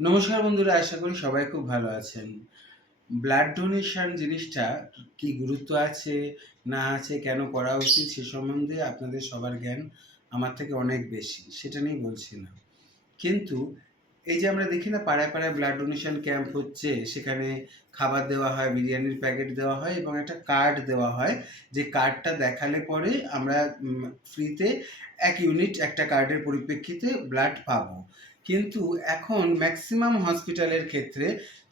নমস্কার বন্ধুরা, আশা করি সবাই খুব ভালো আছেন। ব্লাড ডোনেশন জিনিসটা কি গুরুত্ব আছে, না আছে, কেন করা উচিত সে সম্বন্ধে আপনাদের সবার জ্ঞান আমার থেকে অনেক বেশি। সেটা নিয়ে বলছি না। কিন্তু এই যে আমরা দেখি না পাড়ায় পাড়ায় ব্লাড ডোনেশন ক্যাম্প হচ্ছে, সেখানে খাবার দেওয়া হয়, বিরিয়ানির প্যাকেট দেওয়া হয় এবং একটা কার্ড দেওয়া হয়, যে কার্ডটা দেখালে পরে আমরা ফ্রিতে 1 ইউনিট একটা কার্ডের পরিপ্রেক্ষিতে ব্লাড পাবো। কিন্তু এখন ম্যাক্সিমাম হসপিটালের ক্ষেত্রে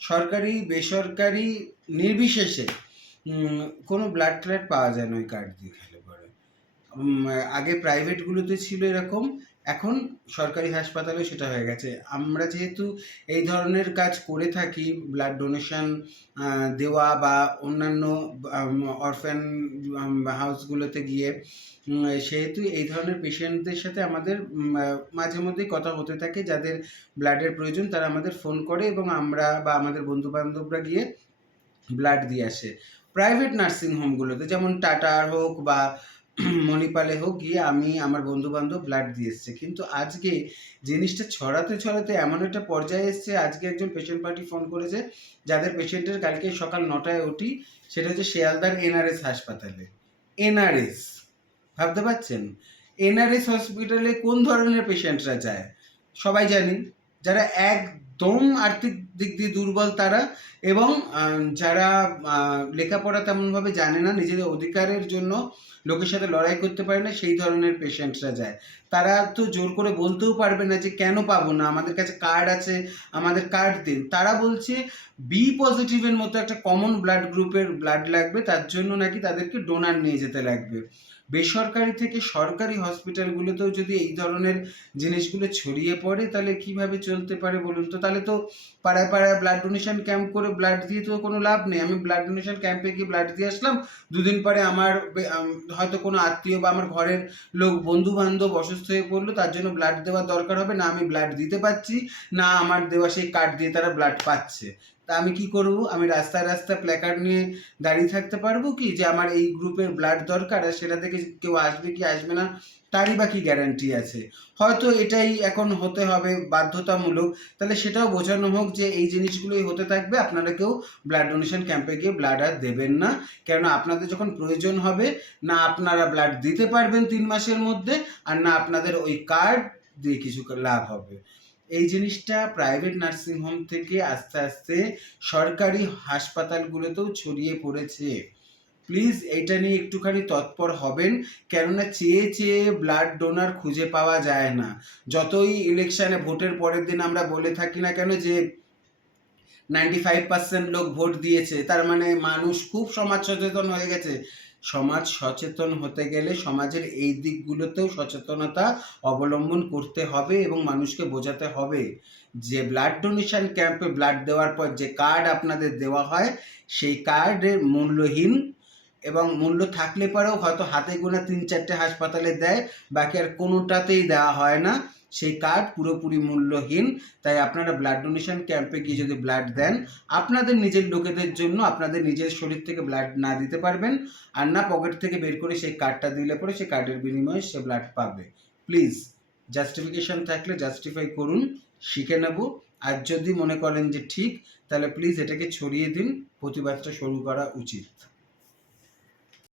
সরকারি বেসরকারি নির্বিশেষে কোনো ব্লাড ট্লাড পাওয়া যায় না ওই কার্ড দিয়ে খেলে পরে। আগে প্রাইভেটগুলোতে ছিল এরকম, এখন সরকারি হাসপাতালেও সেটা হয়ে গেছে। আমরা যেহেতু এই ধরনের কাজ করে থাকি, ব্লাড ডোনেশন দেওয়া বা অন্যান্য অরফ্যান হাউসগুলোতে গিয়ে, সেহেতু এই ধরনের পেশেন্টদের সাথে আমাদের মাঝে মধ্যেই কথা হতে থাকে। যাদের ব্লাডের প্রয়োজন তারা আমাদের ফোন করে এবং আমরা বা আমাদের বন্ধুবান্ধবরা গিয়ে ব্লাড দিয়ে আসে। প্রাইভেট নার্সিং হোমগুলোতে যেমন টাটার হোক বা মণিপালে হোক, গিয়ে আমি আমার বন্ধুবান্ধব ব্লাড দিয়ে এসছে। কিন্তু আজকে জিনিসটা ছড়াতে ছড়াতে এমন একটা পর্যায়ে এসছে, আজকে একজন পেশেন্ট পার্টি ফোন করেছে যাদের পেশেন্টের কালকে সকাল 9টায় ওটি, সেটা হচ্ছে শিয়ালদার এনআরএস হাসপাতালে। এনআরএস, ভাবতে পারছেন? এনআরএস হসপিটালে কোন ধরনের পেশেন্টরা যায় সবাই জানি। যারা একদম আর্থিক দিক দিয়ে দুর্বল তারা, এবং যারা লেখাপড়া তেমনভাবে জানে না, নিজেদের অধিকারের জন্য লোকের সাথে লড়াই করতে পারে না, সেই ধরনের পেশেন্টরা যায়। তারা তো জোর করে বলতেও পারবে না যে কেন পাবো না, আমাদের কাছে কার্ড আছে, আমাদের কার্ড দিন। তারা বলছে বি পজিটিভের মতো একটা কমন ব্লাড গ্রুপের ব্লাড লাগবে, তার জন্য নাকি তাদেরকে ডোনার নিয়ে যেতে লাগবে। বেসরকারি থেকে সরকারি হসপিটালগুলোতেও যদি এই ধরনের জিনিসগুলো ছড়িয়ে পড়ে, তাহলে কিভাবে চলতে পারে বলুন তো? তাহলে তো পাড়ায় পাড়ায় ব্লাড ডোনেশন ক্যাম্প করে ব্লাড দিয়ে তো কোনো লাভ নেই। আমি ব্লাড ডোনেশন ক্যাম্পে গিয়ে ব্লাড দিয়ে আসলাম, দুদিন পরে আমার হয়তো কোনো আত্মীয় বা আমার ঘরের লোক, বন্ধু বান্ধব অসুস্থ হয়ে পড়লো, তার জন্য ব্লাড দেওয়ার দরকার হবে না, আমি ব্লাড দিতে পারছি না, আমার দেওয়া সেই কার্ড দিয়ে তারা ব্লাড পাচ্ছে। তা আমি কি করব? আমি রাস্তায় রাস্তায় প্ল্যাকার্ড নিয়ে দাঁড়িয়ে থাকতে পারবো কি যে আমার এই গ্রুপের ব্লাড দরকার, আর সেটা থেকে কেউ আসবে কি আসবে না তারই বা কি গ্যারান্টি আছে? হয়তো এটাই এখন হতে হবে বাধ্যতামূলক। তাহলে সেটাও বোঝানো হোক যে এই জিনিসগুলোই হতে থাকবে, আপনারা কেউ ব্লাড ডোনেশন ক্যাম্পে গিয়ে ব্লাড আর দেবেন না। কেননা আপনাদের যখন প্রয়োজন হবে, না আপনারা ব্লাড দিতে পারবেন 3 মাসের মধ্যে, আর না আপনাদের ওই কার্ড দিয়ে কিছু লাভ হবে। এই জিনিসটা প্রাইভেট নার্সিং হোম থেকে আস্তে আস্তে সরকারি হাসপাতালগুলোতেও ছড়িয়ে পড়েছে। প্লিজ এইটা নিয়ে একটুখানি তৎপর হবেন, কেননা চেয়ে চেয়ে ব্লাড ডোনার খুঁজে পাওয়া যায় না। যতই ইলেকশনে ভোটের পরের দিন আমরা বলে থাকি না কেন যে 95% লোক ভোট দিয়েছে, তার মানে মানুষ খুব সমাজ সচেতন হয়ে গেছে। সমাজ সচেতন হতে গেলে সমাজের এই দিকগুলোতেও সচেতনতা অবলম্বন করতে হবে এবং মানুষকে বোঝাতে হবে যে ব্লাড ডোনেশন ক্যাম্পে ব্লাড দেওয়ার পর যে কার্ড আপনাদের দেওয়া হয়, সেই কার্ডের মূল্যহীন, এবং মূল্য থাকলে পরেও হয়তো হাতে গোনা 3-4টে হাসপাতালে দেয়, বাকি আর কোনোটাতেই দেওয়া হয় না। সেই কার্ড পুরোপুরি মূল্যহীন। তাই আপনারা ব্লাড ডোনেশন ক্যাম্পে গিয়ে যদি ব্লাড দেন, আপনাদের নিজের লোকেদের জন্য আপনাদের নিজের শরীর থেকে ব্লাড না দিতে পারবেন, আর না পকেট থেকে বের করে সেই কার্ডটা দিলে পরে সেই কার্ডের বিনিময়ে সে ব্লাড পাবে। প্লিজ, জাস্টিফিকেশন থাকলে জাস্টিফাই করুন, শিখে নেব। আর যদি মনে করেন যে ঠিক, তাহলে প্লিজ এটাকে ছড়িয়ে দিন, প্রতিবাদটা শুরু করা উচিত।